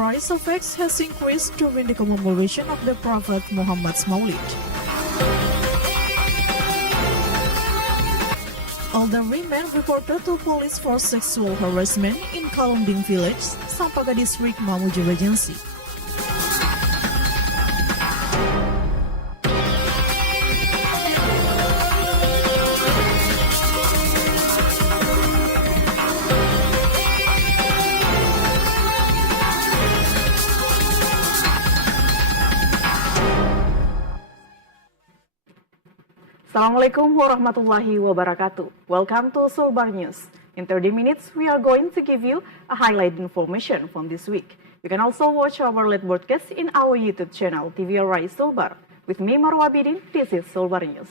price of eggs has increased during the commemoration of the Prophet Muhammad's Maulid. Elderly man reported to police for sexual harassment in Kalunding village, Sampaga District, Mamuju Regency. Assalamualaikum warahmatullahi wabarakatuh. Welcome to Sulbar News. In 30 minutes, we are going to give you a highlight information from this week. You can also watch our live broadcast in our YouTube channel, TVRI Sulbar. With me, Marwa Bidin, this is Sulbar News.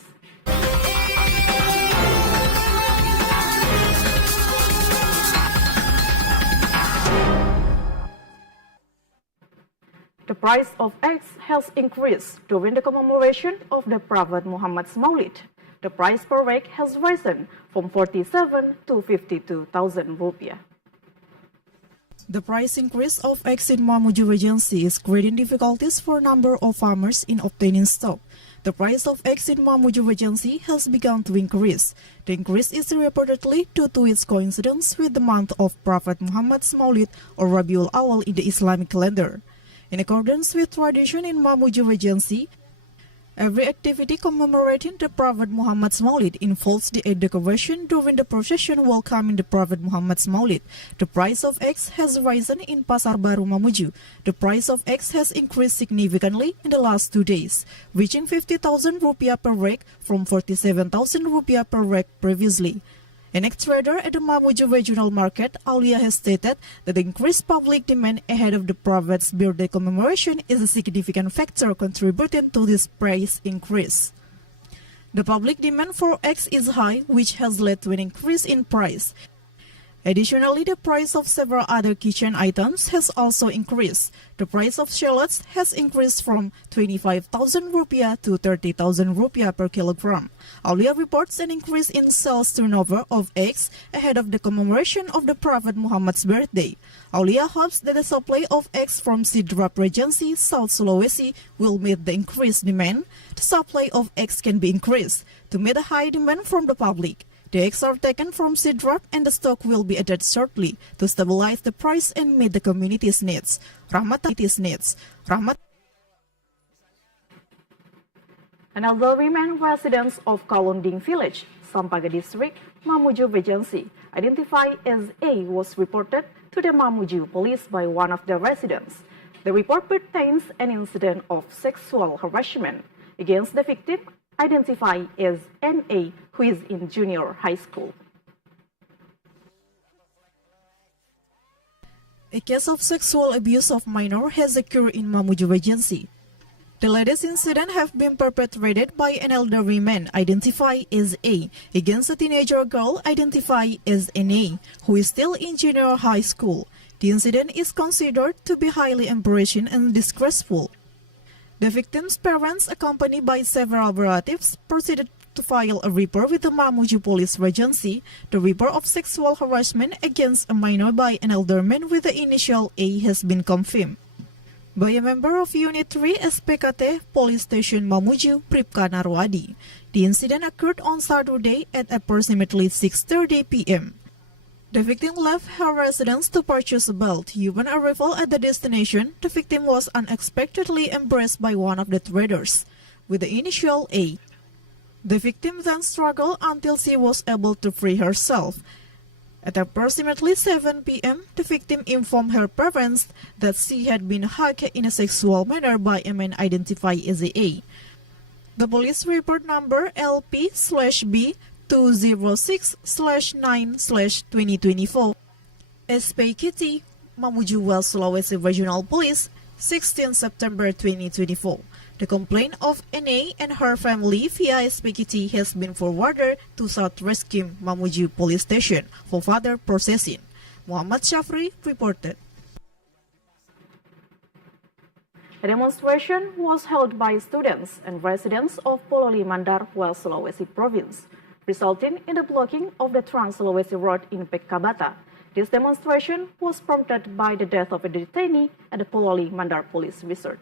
The price of eggs has increased during the commemoration of the Prophet Muhammad's Maulid. The price per egg has risen from 47 to 52,000 rupiah. The price increase of eggs in Mamuju Regency is creating difficulties for a number of farmers in obtaining stock. The price of eggs in Mamuju Regency has begun to increase. The increase is reportedly due to its coincidence with the month of Prophet Muhammad's Maulid or Rabiul Awal in the Islamic calendar. In accordance with tradition in Mamuju Regency, every activity commemorating the Prophet Muhammad's Maulid involves the egg decoration during the procession welcoming the Prophet Muhammad's Maulid. The price of eggs has risen in Pasar Baru Mamuju. The price of eggs has increased significantly in the last 2 days, reaching 50,000 rupiah per egg from 47,000 rupiah per egg previously. An ex-trader at the Mamuju Regional Market, Aulia, has stated that the increased public demand ahead of the Prophet's birthday commemoration is a significant factor contributing to this price increase. The public demand for eggs is high, which has led to an increase in price. Additionally, the price of several other kitchen items has also increased. The price of shallots has increased from 25,000 rupiah to 30,000 rupiah per kilogram. Aulia reports an increase in sales turnover of eggs ahead of the commemoration of the Prophet Muhammad's birthday. Aulia hopes that the supply of eggs from Sidrap Regency, South Sulawesi will meet the increased demand. The supply of eggs can be increased to meet the high demand from the public. The eggs are taken from Sidrap and the stock will be added shortly to stabilize the price and meet the community's needs. An elderly man residents of Kalunding village, Sampaga District, Mamuju Regency, identified as A, was reported to the Mamuju police by one of the residents. The report pertains an incident of sexual harassment against the victim, identified as NA, who is in junior high school. A case of sexual abuse of minor has occurred in Mamuju Regency. The latest incident have been perpetrated by an elderly man identified as A against a teenager girl identified as NA, who is still in junior high school. The incident is considered to be highly embarrassing and disgraceful. The victim's parents, accompanied by several relatives, proceeded to file a report with the Mamuju Police Regency. The report of sexual harassment against a minor by an elder man with the initial A has been confirmed by a member of Unit 3 SPKT Police Station Mamuju, Pripka Narwadi. The incident occurred on Saturday at approximately 6:30 p.m. The victim left her residence to purchase a belt. Upon arrival at the destination, the victim was unexpectedly embraced by one of the traders with the initial A. The victim then struggled until she was able to free herself. At approximately 7 p.m., the victim informed her parents that she had been hugged in a sexual manner by a man identified as A. The police report number LP/B 206/9/2024 SPKT Mamuju West Sulawesi Regional Police 16 September 2024. The complaint of NA and her family via SPKT has been forwarded to South Reskim Mamuju Police Station for further processing. Muhammad Syafri reported. A demonstration was held by students and residents of Pololi Mandar, West Sulawesi Province, resulting in the blocking of the Trans Sulawesi Road in Pekkabata. This demonstration was prompted by the death of a detainee at the Pololi Mandar Police Resort.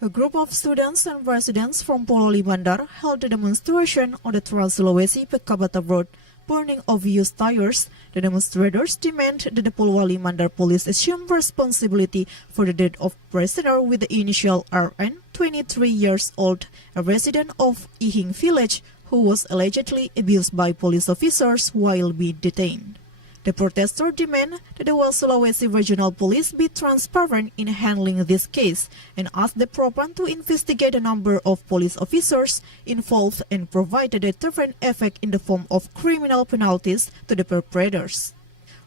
A group of students and residents from Pololi Mandar held a demonstration on the Trans Sulawesi Pekabata Road, burning of used tires. The demonstrators demand that the Pololi Mandar Police assume responsibility for the death of prisoner with the initial RN, 23 years old, a resident of Ihing village, who was allegedly abused by police officers while being detained. The protesters demand that the West Sulawesi Regional Police be transparent in handling this case and ask the Propam to investigate the number of police officers involved and provide a deterrent effect in the form of criminal penalties to the perpetrators.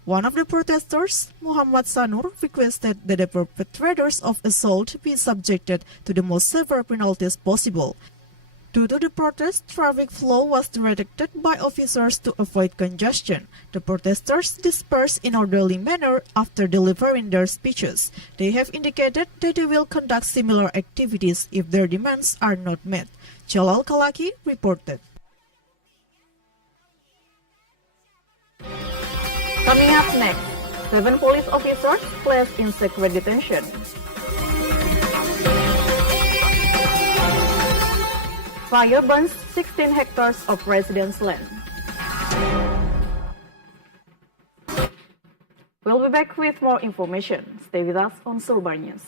One of the protesters, Muhammad Sanur, requested that the perpetrators of assault be subjected to the most severe penalties possible. Due to the protest, traffic flow was directed by officers to avoid congestion. The protesters dispersed in orderly manner after delivering their speeches. They have indicated that they will conduct similar activities if their demands are not met. Jalal Kalaki reported. Coming up next, 7 police officers placed in secret detention. Fire burns 16 hectares of residence land. We'll be back with more information. Stay with us on Sulbar News.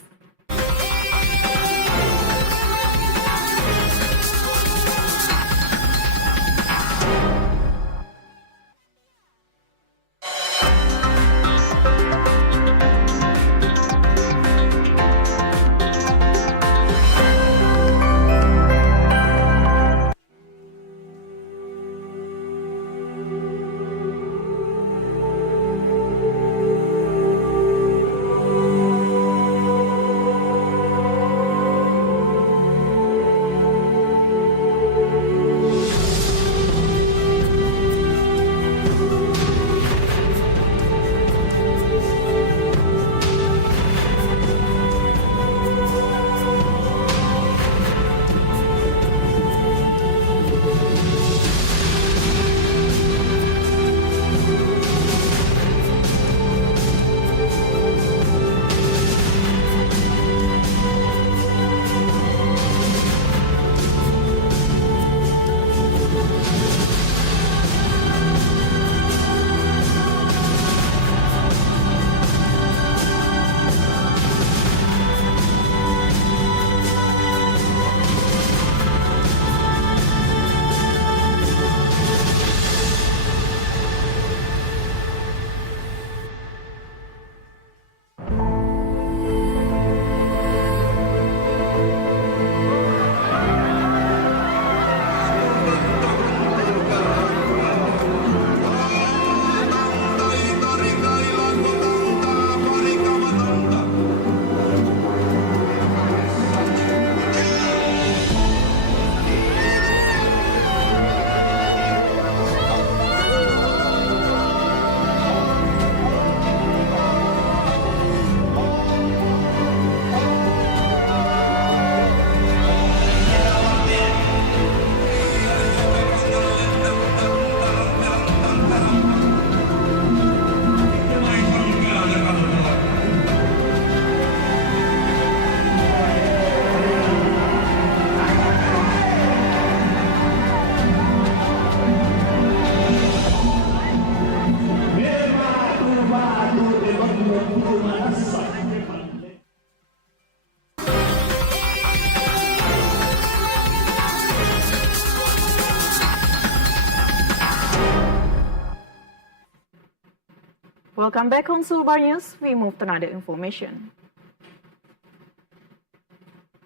Welcome back on Sulbar News. We move to another information.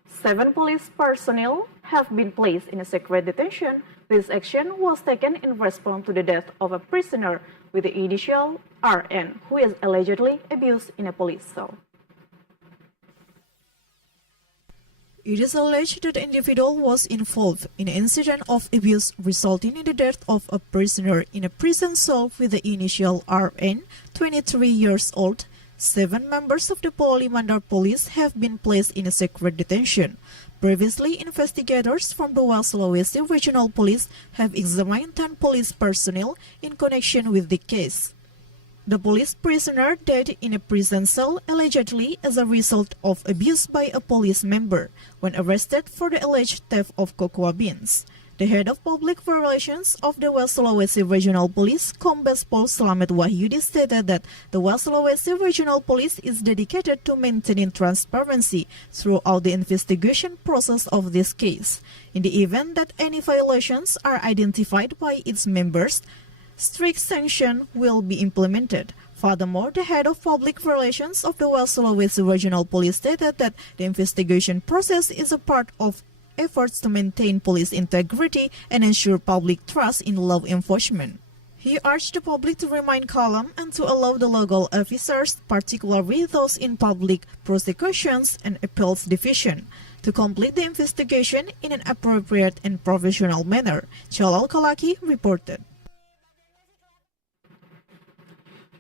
7 police personnel have been placed in a secret detention. This action was taken in response to the death of a prisoner with the initial RN, who is allegedly abused in a police cell. It is alleged that the individual was involved in an incident of abuse resulting in the death of a prisoner in a prison cell with the initial RN, 23 years old. 7 members of the Pololi Mandar Police have been placed in a secret detention. Previously, investigators from the West Sulawesi Regional Police have examined 10 police personnel in connection with the case. The police prisoner died in a prison cell allegedly as a result of abuse by a police member when arrested for the alleged theft of cocoa beans. The head of public relations of the West Sulawesi Regional Police, Kombes Pol Slamet Wahyudi, stated that the West Sulawesi Regional Police is dedicated to maintaining transparency throughout the investigation process of this case. In the event that any violations are identified by its members, strict sanction will be implemented. Furthermore, the head of public relations of the West Sulawesi Regional Police stated that the investigation process is a part of efforts to maintain police integrity and ensure public trust in law enforcement. He urged the public to remain calm and to allow the local officers, particularly those in public prosecutions and appeals division, to complete the investigation in an appropriate and professional manner, Jalal Kalaki reported.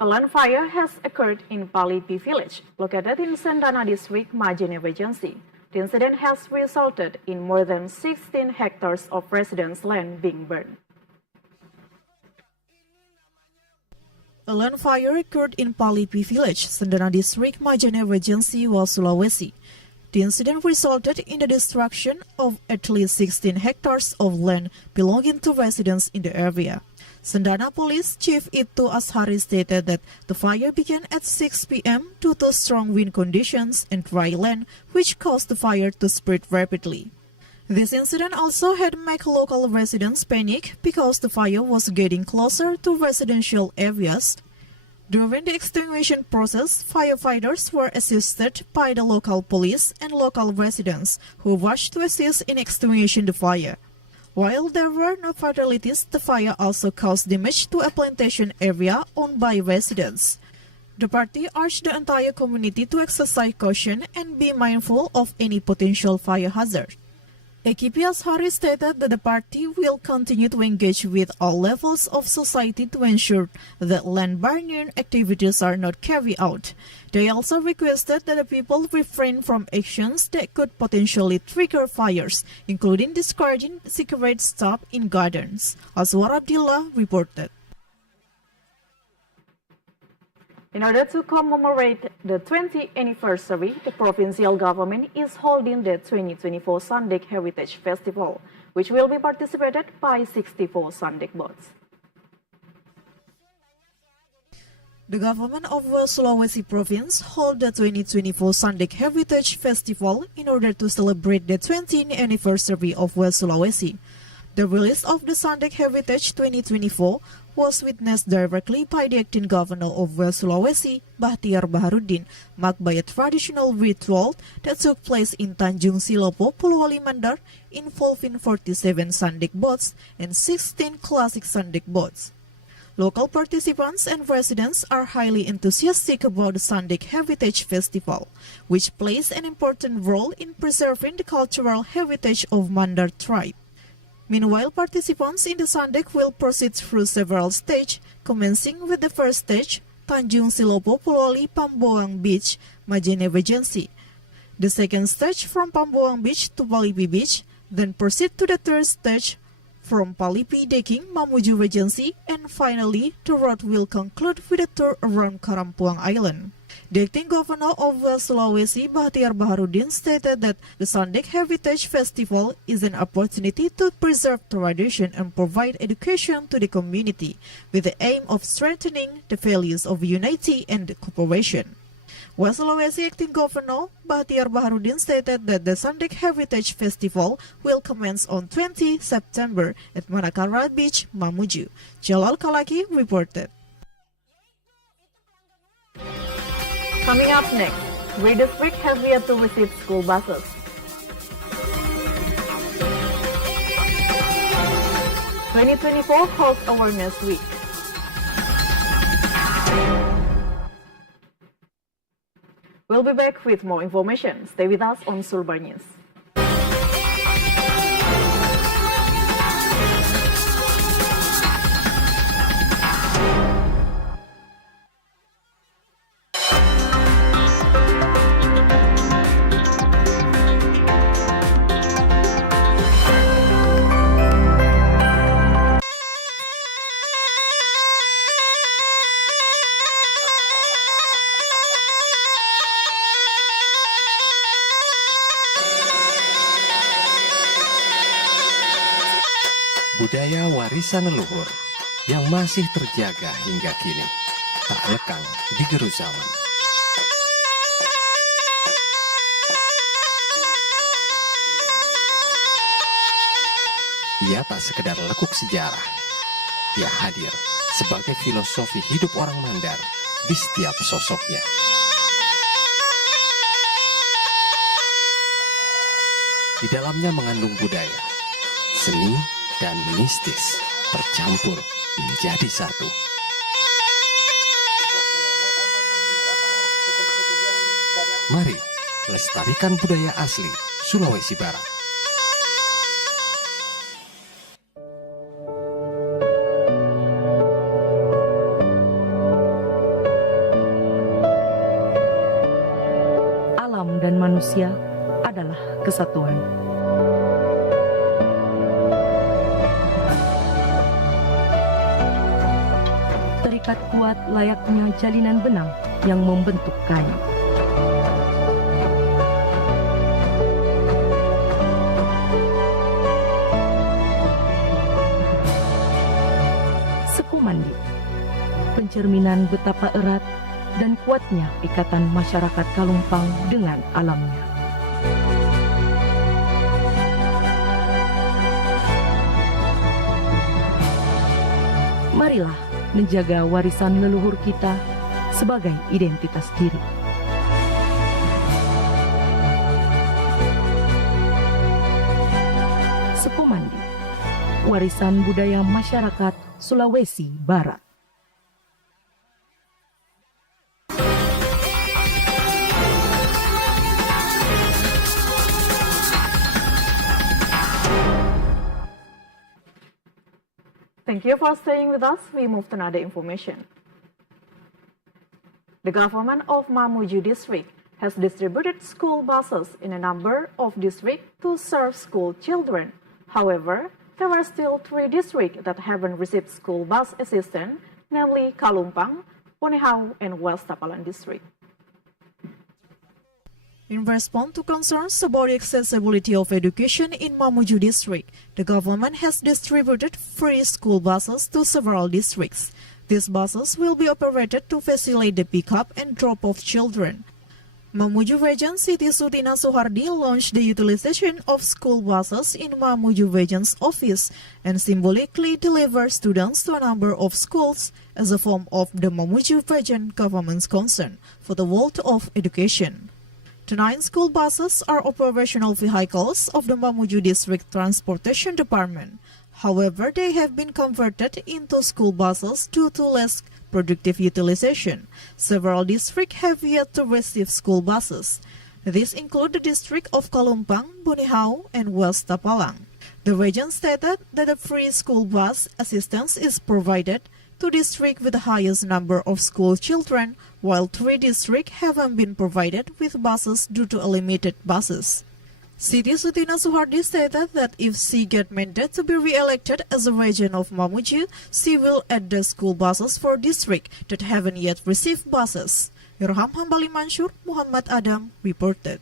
A land fire has occurred in Palipi village, located in Sendana district, Majene Regency. The incident has resulted in more than 16 hectares of residence land being burned. A land fire occurred in Palipi village, Sendana district, Majene Regency, Sulawesi. The incident resulted in the destruction of at least 16 hectares of land belonging to residents in the area. Sendana Police Chief Ibtu Ashari stated that the fire began at 6 p.m. due to strong wind conditions and dry land, which caused the fire to spread rapidly. This incident also had made local residents panic because the fire was getting closer to residential areas. During the extinguishing process, firefighters were assisted by the local police and local residents who rushed to assist in extinguishing the fire. While there were no fatalities, the fire also caused damage to a plantation area owned by residents. The party urged the entire community to exercise caution and be mindful of any potential fire hazard. AKP Ashari stated that the party will continue to engage with all levels of society to ensure that land burning activities are not carried out. They also requested that the people refrain from actions that could potentially trigger fires, including discarding cigarette stubs in gardens. Aswar Abdillah reported. In order to commemorate the 20th anniversary, the provincial government is holding the 2024 Sandek Heritage Festival, which will be participated by 64 Sandek boats. The government of West Sulawesi Province held the 2024 Sandek Heritage Festival in order to celebrate the 20th anniversary of West Sulawesi. The release of the Sandek Heritage 2024 was witnessed directly by the acting governor of West Sulawesi, Bahtiar Baharudin, marked by a traditional ritual that took place in Tanjung Silopo, Pulau Mandar, involving 47 Sandek boats and 16 classic Sandek boats. Local participants and residents are highly enthusiastic about the Sandek Heritage Festival, which plays an important role in preserving the cultural heritage of Mandar tribe. Meanwhile, participants in the Sandek will proceed through several stages, commencing with the first stage, Tanjung Silopo Pulau Pamboang Beach, Majene Regency. The second stage from Pamboang Beach to Palipi Beach, then proceed to the third stage from Palipi Decking, Mamuju Regency, and finally, the road will conclude with a tour around Karampuang Island. The acting governor of West Sulawesi, Bahtiar Baharudin, stated that the Sandek Heritage Festival is an opportunity to preserve tradition and provide education to the community, with the aim of strengthening the values of unity and cooperation. West Sulawesi acting governor Bahtiar Baharudin stated that the Sandek Heritage Festival will commence on 20 September at Manakara Beach, Mamuju. Jalal Kalaki reported. Coming up next, Grade District has yet to receive school buses. "2024 Health Awareness Week." We'll be back with more information. Stay with us on Sulbar News. Budaya warisan leluhur yang masih terjaga hingga kini, tak lekang di gerus zaman. Ia tak sekedar lekuk sejarah, ia hadir sebagai filosofi hidup orang Mandar di setiap sosoknya. Di dalamnya mengandung budaya, seni, dan mistis tercampur menjadi satu. Mari lestarikan budaya asli Sulawesi Barat. Alam dan manusia adalah kesatuan. Terikat kuat layaknya jalinan benang yang membentuk kayu. Sekumandi, pencerminan betapa erat dan kuatnya ikatan masyarakat Kalumpang dengan alamnya. Marilah menjaga warisan leluhur kita sebagai identitas diri. Sekumandi, warisan budaya masyarakat Sulawesi Barat. Thank you for staying with us. We move to another information. The government of Mamuju district has distributed school buses in a number of districts to serve school children. However, there are still 3 districts that haven't received school bus assistance, namely Kalumpang, Ponehau, and West Tapalan district. In response to concerns about the accessibility of education in Mamuju district, the government has distributed free school buses to several districts. These buses will be operated to facilitate the pickup and drop-off children. Mamuju Region Siti Sutina Soehardi launched the utilization of school buses in Mamuju Region's office and symbolically delivered students to a number of schools as a form of the Mamuju Region government's concern for the world of education. The 9 school buses are operational vehicles of the Mamuju District Transportation Department. However, they have been converted into school buses due to less productive utilization. Several districts have yet to receive school buses. These include the district of Kalumpang, Ponehau, and West Tapalang. The region stated that a free school bus assistance is provided to districts with the highest number of school children, while 3 districts haven't been provided with buses due to limited buses. Siti Sutina Soehardi stated that if she gets mandated to be re-elected as a region of Mamuju, she will add the school buses for districts that haven't yet received buses. Irham Hambali Mansur, Muhammad Adam reported.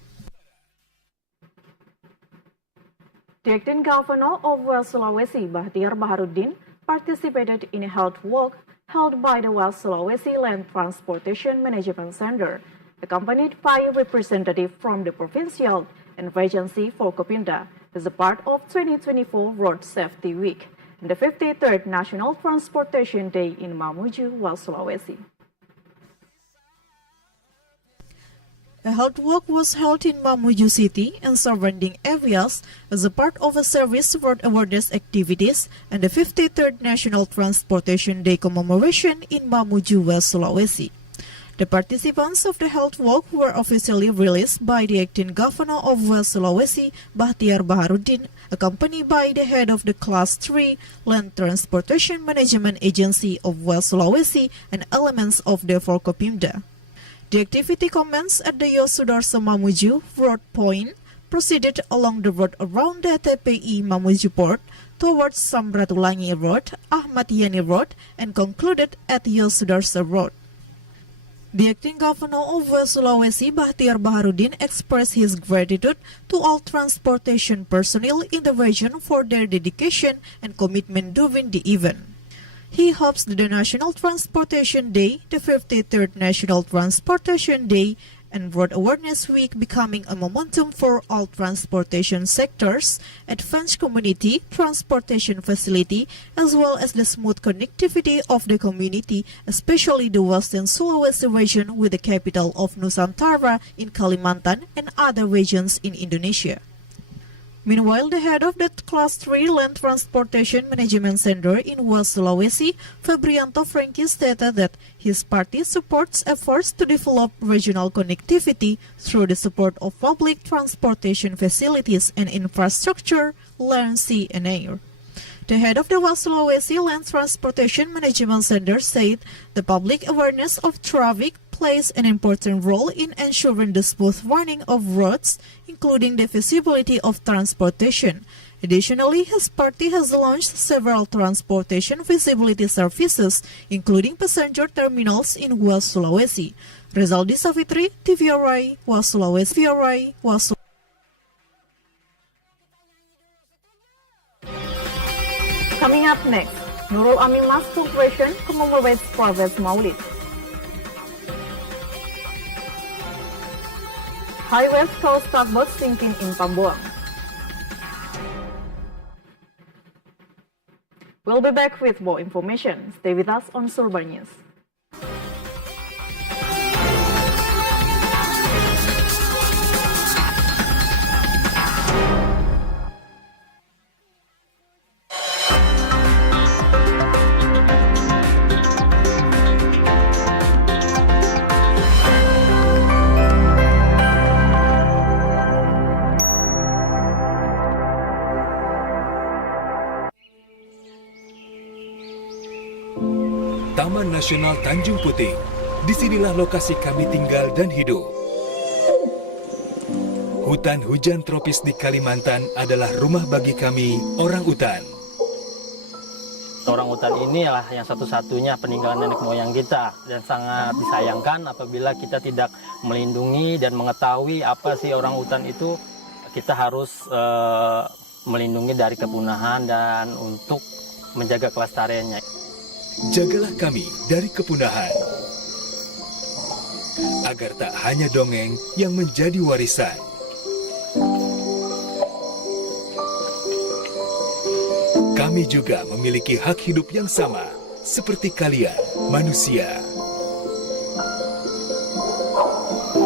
The acting governor of West Sulawesi, Bahtiar Baharudin, participated in a health walk held by the West Sulawesi Land Transportation Management Center, accompanied by a representative from the Provincial and Regency Forkopimda as a part of 2024 Road Safety Week and the 53rd National Transportation Day in Mamuju, West Sulawesi. A health walk was held in Mamuju City and surrounding areas as a part of a service road awareness activities and the 53rd National Transportation Day commemoration in Mamuju, West Sulawesi. The participants of the health walk were officially released by the acting governor of West Sulawesi, Bahtiar Baharudin, accompanied by the head of the Class 3 Land Transportation Management Agency of West Sulawesi and elements of the Forkopimda. The activity commenced at the Yosudarso Mamuju Road Point, proceeded along the road around the TPI Mamuju Port towards Samratulangi Road, Ahmad Yani Road, and concluded at Yosudarso Road. The acting governor of West Sulawesi, Bahtiar Baharudin, expressed his gratitude to all transportation personnel in the region for their dedication and commitment during the event. He hopes that the National Transportation Day, the 53rd National Transportation Day, and Road Awareness Week becoming a momentum for all transportation sectors, advanced community transportation facility, as well as the smooth connectivity of the community, especially the Western Sulawesi region with the capital of Nusantara in Kalimantan and other regions in Indonesia. Meanwhile, the head of the Class 3 Land Transportation Management Center in West Sulawesi, Febrianto Franky, stated that his party supports efforts to develop regional connectivity through the support of public transportation facilities and infrastructure, land, sea, and air. The head of the West Sulawesi Land Transportation Management Center said the public awareness of traffic plays an important role in ensuring the smooth running of roads, including the visibility of transportation. Additionally, his party has launched several transportation visibility services, including passenger terminals in West Sulawesi. Rezaldi Savitri, TVRI, West Sulawesi. TVRI, West Sulawesi. Coming up next, Nurul Amin Mas Foundation commemorates Prophet Maulid. Highway coast tugboat sinking in Pambuang. We'll be back with more information. Stay with us on Sulbar News. Taman Nasional Tanjung Puting. Disinilah lokasi kami tinggal dan hidup. Hutan hujan tropis di Kalimantan adalah rumah bagi kami, orang utan. Orang utan inilah yang satu-satunya peninggalan nenek moyang kita, dan sangat disayangkan apabila kita tidak melindungi dan mengetahui apa sih orang utan itu. Kita harus melindungi dari kepunahan dan untuk menjaga kelestariannya. Jagalah kami dari kepunahan, agar tak hanya dongeng yang menjadi warisan. Kami juga memiliki hak hidup yang sama, seperti kalian, manusia.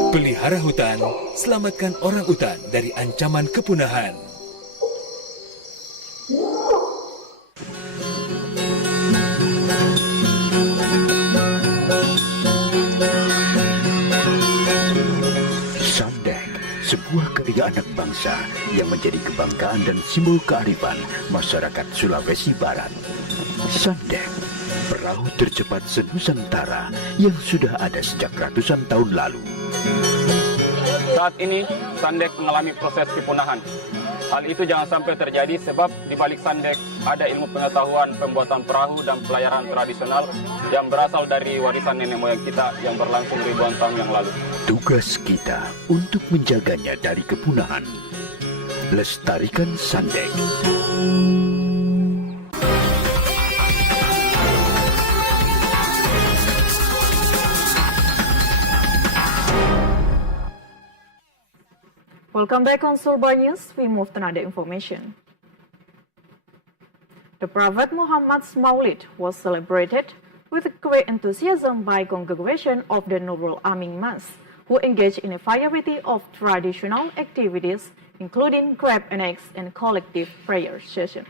Pelihara hutan, selamatkan orang utan dari ancaman kepunahan. Sebuah karya anak bangsa yang menjadi kebanggaan dan simbol kearifan masyarakat Sulawesi Barat. Sandek, perahu tercepat senusantara yang sudah ada sejak ratusan tahun lalu. Saat ini, Sandek mengalami proses kepunahan. Hal itu jangan sampai terjadi sebab di balik Sandek ada ilmu pengetahuan pembuatan perahu dan pelayaran tradisional yang berasal dari warisan nenek moyang kita yang berlangsung ribuan tahun yang lalu. Tugas kita untuk menjaganya dari kepunahan. Lestarikan Sandek. Welcome back on Sulbar News. We move to another information. The Prophet Muhammad's Maulid was celebrated with great enthusiasm by congregation of the Nurul Amin Mas, who engaged in a variety of traditional activities, including grab and eggs and collective prayer session.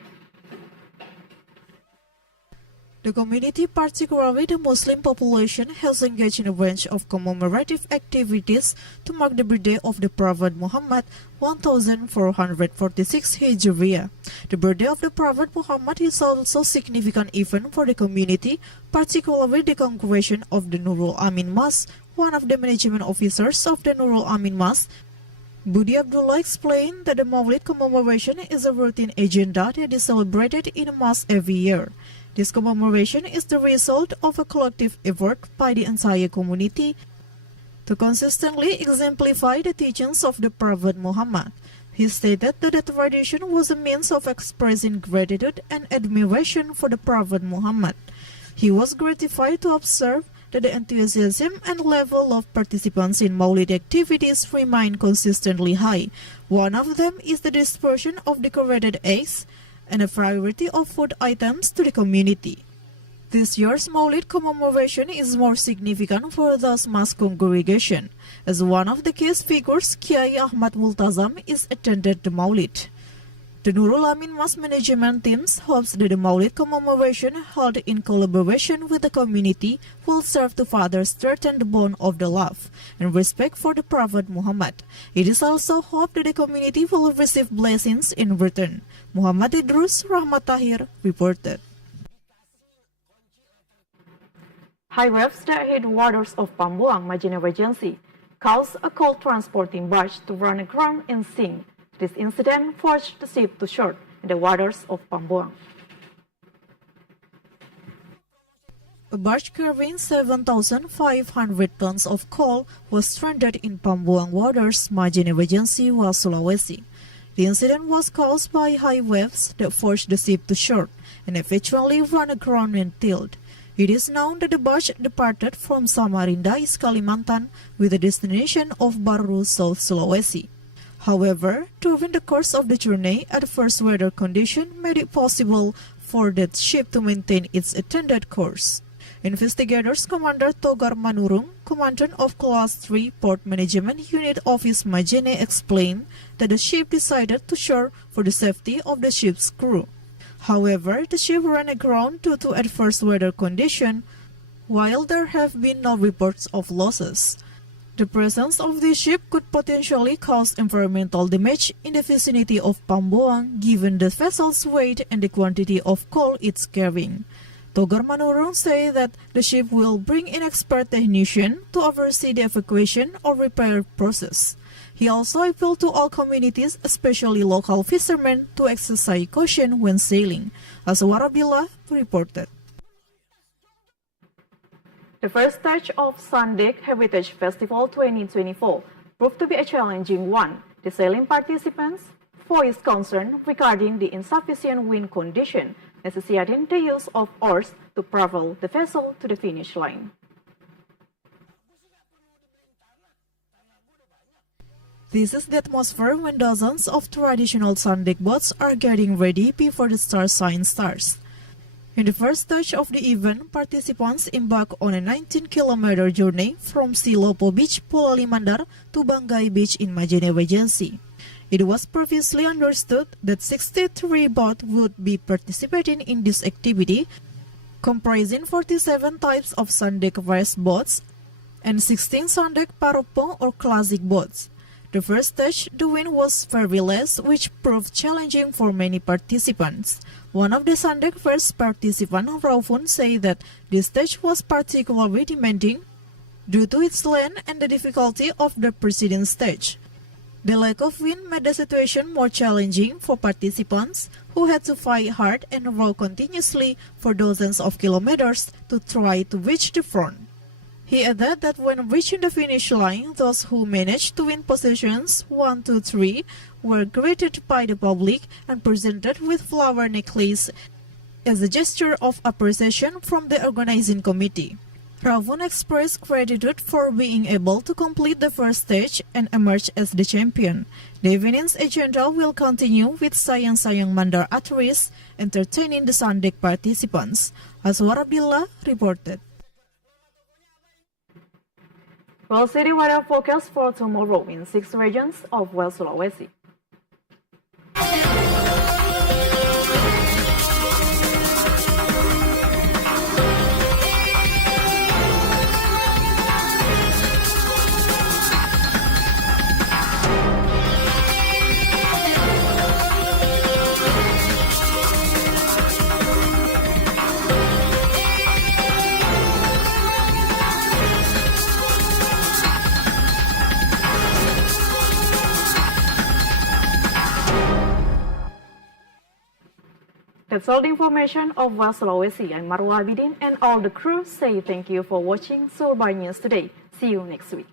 The community, particularly the Muslim population, has engaged in a range of commemorative activities to mark the birthday of the Prophet Muhammad 1446 Hijriah. The birthday of the Prophet Muhammad is also a significant event for the community, particularly the congregation of the Nurul Amin Mas. One of the management officers of the Nurul Amin Mas, Budi Abdullah, explained that the Maulid commemoration is a routine agenda that is celebrated in a mosque every year. This commemoration is the result of a collective effort by the entire community to consistently exemplify the teachings of the Prophet Muhammad. He stated that the tradition was a means of expressing gratitude and admiration for the Prophet Muhammad. He was gratified to observe that the enthusiasm and level of participants in Maulid activities remain consistently high. One of them is the distribution of decorated eggs and a variety of food items to the community. This year's Maulid commemoration is more significant for those mass congregation, as one of the guest figures, Kiai Ahmad Multazam, is attended the Maulid. The Nurul Amin Mass Management Teams hopes that the Maulid commemoration held in collaboration with the community will serve to further strengthen the bond of the love and respect for the Prophet Muhammad. It is also hoped that the community will receive blessings in return. Muhammad Idrus Rahmat Tahir reported. High waves that hit waters of Pambuang, Majene Regency, caused a coal transporting barge to run aground and sink. This incident forced the ship to shore in the waters of Pambuang. A barge carrying 7,500 tons of coal was stranded in Pambuang waters, Majene Regency, Sulawesi. The incident was caused by high waves that forced the ship to shore and eventually ran aground and tilted. It is known that the barge departed from Samarinda, Kalimantan, with the destination of Baru, South Sulawesi. However, during the course of the journey, adverse weather conditions made it possible for that ship to maintain its intended course. Investigators Commander Togar Manurung, Commandant of Class 3 Port Management Unit Office Majene, explained that the ship decided to shore for the safety of the ship's crew. However, the ship ran aground due to adverse weather conditions, while there have been no reports of losses. The presence of the ship could potentially cause environmental damage in the vicinity of Pambuang, given the vessel's weight and the quantity of coal it's carrying. Togar Manurung said that the ship will bring in expert technicians to oversee the evacuation or repair process. He also appealed to all communities, especially local fishermen, to exercise caution when sailing. Aswara Billah reported. The first stage of Sandek Heritage Festival 2024 proved to be a challenging one. The sailing participants voiced concern regarding the insufficient wind condition, necessitating the use of oars to propel the vessel to the finish line. This is the atmosphere when dozens of traditional Sandek boats are getting ready before the star sign starts. In the first stage of the event, participants embark on a 19-kilometer journey from Silopo Beach, Pulau Limandar to Banggai Beach in Majene Regency. It was previously understood that 63 boats would be participating in this activity, comprising 47 types of Sandek race boats and 16 Sandek Paropong or classic boats. The first stage, the wind was very less, which proved challenging for many participants. One of the Sandek first participant, Raufun, said that this stage was particularly demanding due to its length and the difficulty of the preceding stage. The lack of wind made the situation more challenging for participants who had to fight hard and row continuously for dozens of kilometers to try to reach the front. He added that when reaching the finish line, those who managed to win positions 1, 2, 3 were greeted by the public and presented with flower necklace as a gesture of appreciation from the organizing committee. Ravun expressed gratitude for being able to complete the first stage and emerge as the champion. The evening's agenda will continue with Sayang Sayang Mandar Atris entertaining the Sandek participants. Aswar Abdullah reported. Well, city weather forecast for tomorrow in 6 regions of West Sulawesi. That's all the information of West Sulawesi. I'm Marwa Abidin and all the crew say thank you for watching Sulbar News today. See you next week.